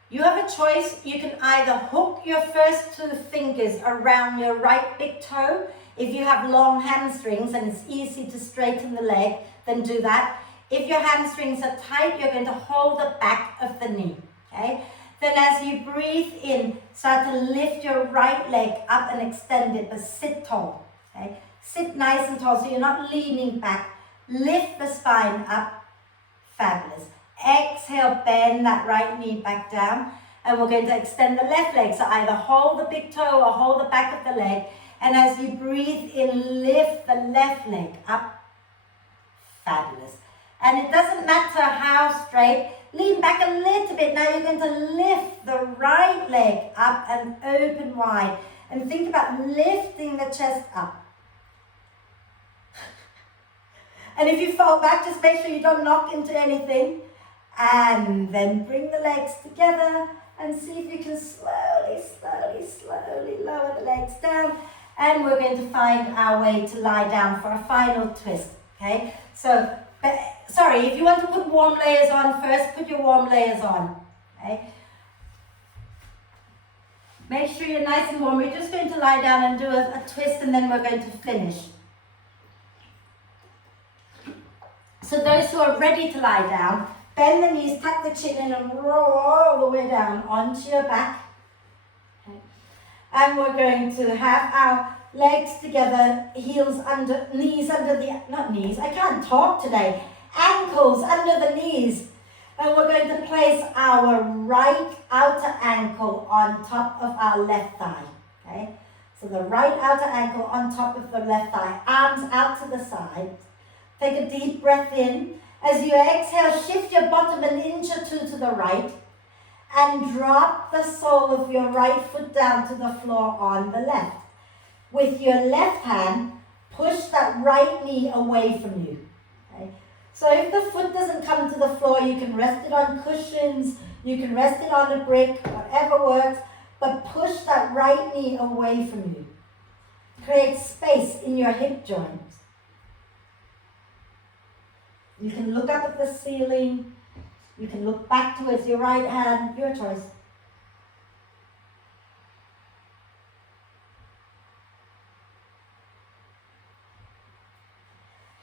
you have a choice. You can either hook your first two fingers around your right big toe. If you have long hamstrings and it's easy to straighten the leg, then do that. If your hamstrings are tight, you're going to hold the back of the knee. Okay? Then as you breathe in, start to lift your right leg up and extend it, but sit tall. Okay? Sit nice and tall so you're not leaning back. Lift the spine up. Fabulous. Exhale, bend that right knee back down. And we're going to extend the left leg. So either hold the big toe or hold the back of the leg. And as you breathe in, lift the left leg up. Fabulous. And it doesn't matter how straight. Lean back a little bit. Now you're going to lift the right leg up and open wide. And think about lifting the chest up. And if you fall back, just make sure you don't knock into anything. And then bring the legs together and see if you can slowly, slowly, slowly lower the legs down. And we're going to find our way to lie down for a final twist. Okay? So, sorry, if you want to put warm layers on first, put your warm layers on. Okay? Make sure you're nice and warm. We're just going to lie down and do a twist, and then we're going to finish. So those who are ready to lie down, bend the knees, tuck the chin in and roll all the way down onto your back. Okay. And we're going to have our legs together, heels under, knees under the, not knees, I can't talk today, ankles under the knees. And we're going to place our right outer ankle on top of our left thigh. Okay? So the right outer ankle on top of the left thigh, arms out to the side. Take a deep breath in. As you exhale, shift your bottom an inch or two to the right and drop the sole of your right foot down to the floor on the left. With your left hand, push that right knee away from you. Okay? So if the foot doesn't come to the floor, you can rest it on cushions, you can rest it on a brick, whatever works, but push that right knee away from you. Create space in your hip joints. You can look up at the ceiling. You can look back towards your right hand, your choice.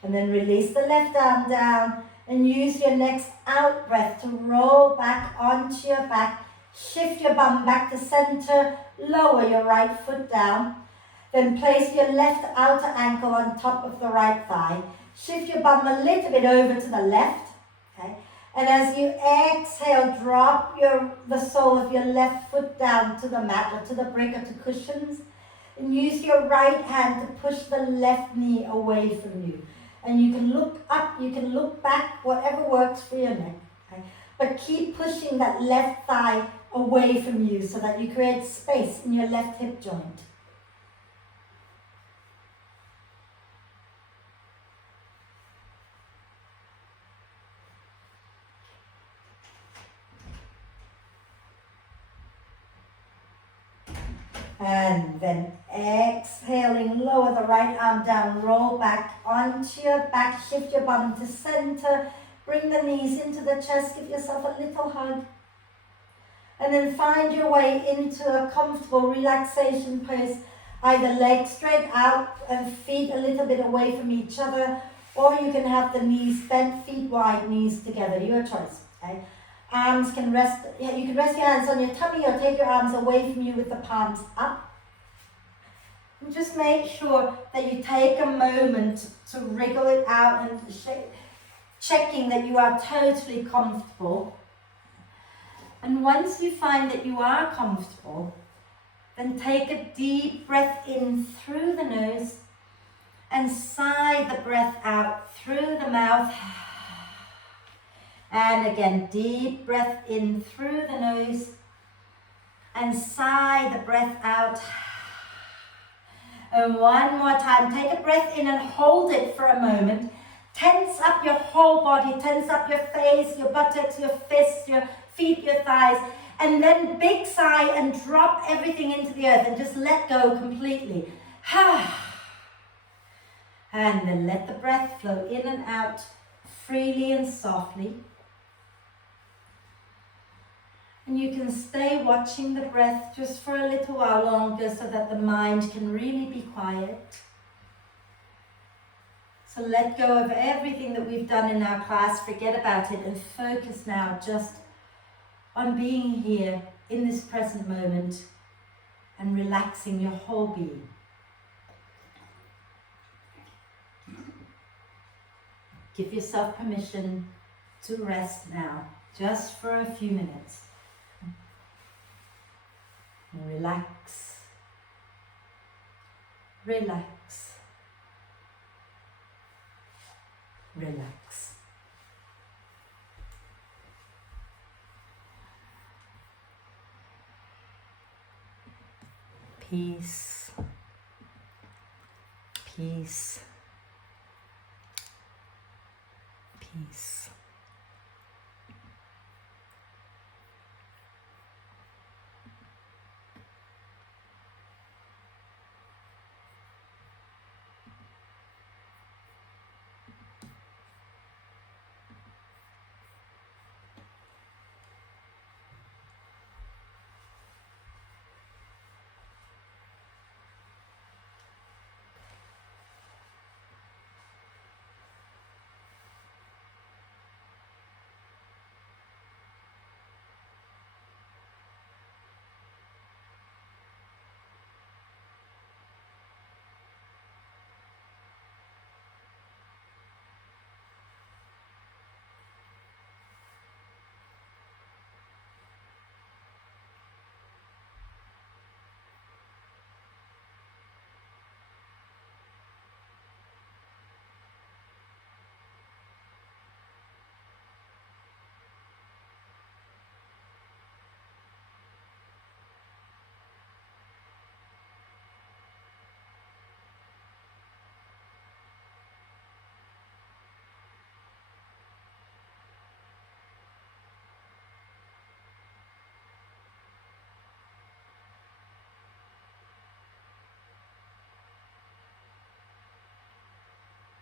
And then release the left arm down and use your next out breath to roll back onto your back. Shift your bum back to center, lower your right foot down. Then place your left outer ankle on top of the right thigh. Shift your bum a little bit over to the left, okay? And as you exhale, drop the sole of your left foot down to the mat or to the brick or to cushions. And use your right hand to push the left knee away from you. And you can look up, you can look back, whatever works for your neck, okay? But keep pushing that left thigh away from you so that you create space in your left hip joint. And then exhaling, lower the right arm down, roll back onto your back, shift your bottom to center, bring the knees into the chest, give yourself a little hug. And then find your way into a comfortable relaxation pose, either legs straight out and feet a little bit away from each other, or you can have the knees bent, feet wide, knees together, your choice, okay? Arms can rest, you can rest your hands on your tummy or take your arms away from you with the palms up. And just make sure that you take a moment to wriggle it out and checking that you are totally comfortable. And once you find that you are comfortable, then take a deep breath in through the nose and sigh the breath out through the mouth. And again, deep breath in through the nose and sigh the breath out. And one more time, take a breath in and hold it for a moment. Tense up your whole body, tense up your face, your buttocks, your fists, your feet, your thighs, and then big sigh and drop everything into the earth and just let go completely. And then let the breath flow in and out freely and softly. And you can stay watching the breath just for a little while longer so that the mind can really be quiet. So let go of everything that we've done in our class, forget about it, and focus now just on being here in this present moment and relaxing your whole being. Give yourself permission to rest now, just for a few minutes. And relax, relax, relax. Peace, peace, peace.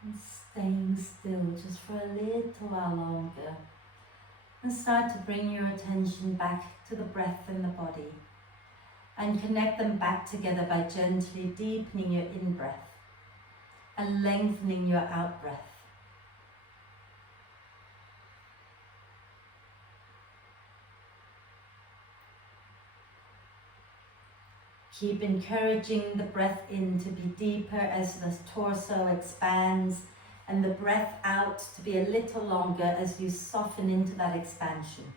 And staying still just for a little while longer. And start to bring your attention back to the breath and the body. And connect them back together by gently deepening your in-breath and lengthening your out-breath. Keep encouraging the breath in to be deeper as the torso expands, and the breath out to be a little longer as you soften into that expansion.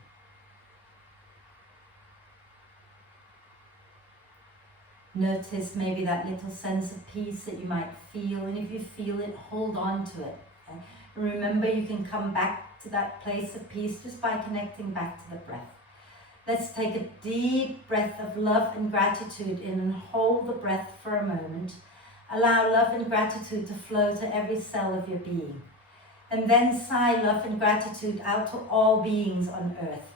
Notice maybe that little sense of peace that you might feel, and if you feel it, hold on to it. And remember, you can come back to that place of peace just by connecting back to the breath. Let's take a deep breath of love and gratitude in and hold the breath for a moment. Allow love and gratitude to flow to every cell of your being. And then sigh love and gratitude out to all beings on earth.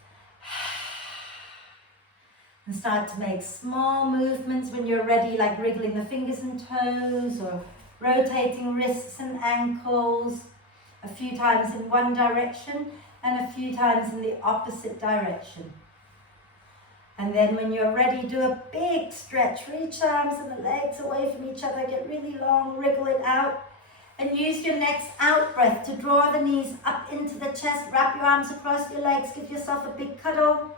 And start to make small movements when you're ready, like wriggling the fingers and toes or rotating wrists and ankles a few times in one direction and a few times in the opposite direction. And then when you're ready, do a big stretch. Reach the arms and the legs away from each other. Get really long, wriggle it out. And use your next out breath to draw the knees up into the chest. Wrap your arms across your legs. Give yourself a big cuddle.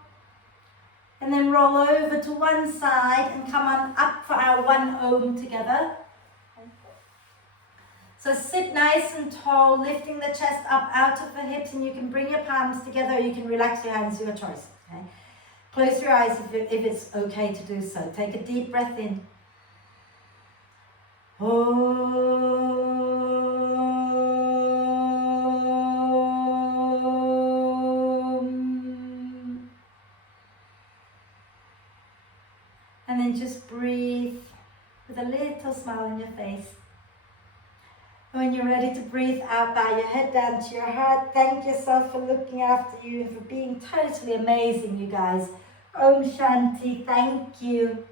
And then roll over to one side and come on up for our one Om together. So sit nice and tall, lifting the chest up out of the hips, and you can bring your palms together or you can relax your hands, your choice. Okay? Close your eyes if it's okay to do so. Take a deep breath in. Om. And then just breathe with a little smile on your face. When you're ready to breathe out, bow your head down to your heart. Thank yourself for looking after you and for being totally amazing, you guys. Om Shanti, thank you.